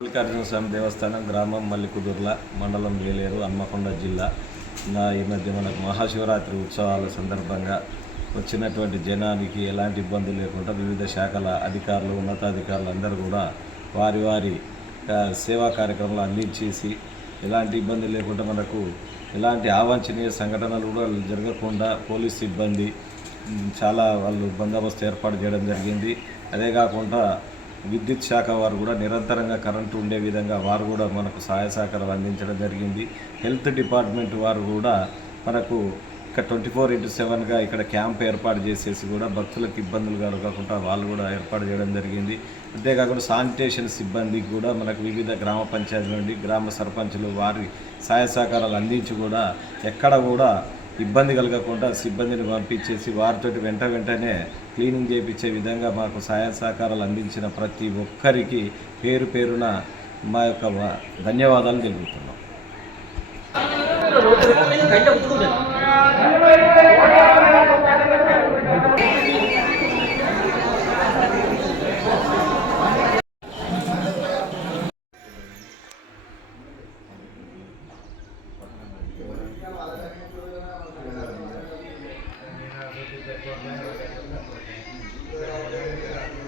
మల్లికార్జున స్వామి దేవస్థానం గ్రామం మల్లికుదుర్ల మండలం వేలేరు హన్మకొండ జిల్లా. నా ఈ మధ్య మనకు మహాశివరాత్రి ఉత్సవాల సందర్భంగా వచ్చినటువంటి జనానికి ఎలాంటి ఇబ్బంది లేకుండా వివిధ శాఖల అధికారులు ఉన్నతాధికారులు అందరూ కూడా వారి వారి సేవా కార్యక్రమాలు అందించేసి ఎలాంటి ఇబ్బంది లేకుండా మనకు ఎలాంటి అవాంఛనీయ సంఘటనలు కూడా జరగకుండా పోలీస్ సిబ్బంది చాలా వాళ్ళు బందోబస్తు ఏర్పాటు చేయడం జరిగింది. అదే కాకుండా విద్యుత్ శాఖ వారు కూడా నిరంతరంగా కరెంటు ఉండే విధంగా వారు కూడా మనకు సహాయ సహకారం అందించడం జరిగింది. హెల్త్ డిపార్ట్మెంట్ వారు కూడా మనకు ఇక్కడ ట్వంటీ ఫోర్ ఇంటూ సెవెన్గా ఇక్కడ క్యాంప్ ఏర్పాటు చేసేసి కూడా భక్తులకు ఇబ్బందులు కలగకుండా వాళ్ళు కూడా ఏర్పాటు చేయడం జరిగింది. అంతేకాకుండా శానిటేషన్ సిబ్బందికి కూడా మనకు వివిధ గ్రామ పంచాయతీ నుండి గ్రామ సర్పంచులు వారి సహాయ సహకారాలు అందించి కూడా ఎక్కడ కూడా ఇబ్బంది కలగకుండా సిబ్బందిని పంపించేసి వారితోటి వెంట వెంటనే క్లీనింగ్ చేయించే విధంగా మాకు సహాయ సహకారాలు అందించిన ప్రతి ఒక్కరికి పేరు పేరున మా యొక్క ధన్యవాదాలు తెలుపుతున్నాం. Thank you.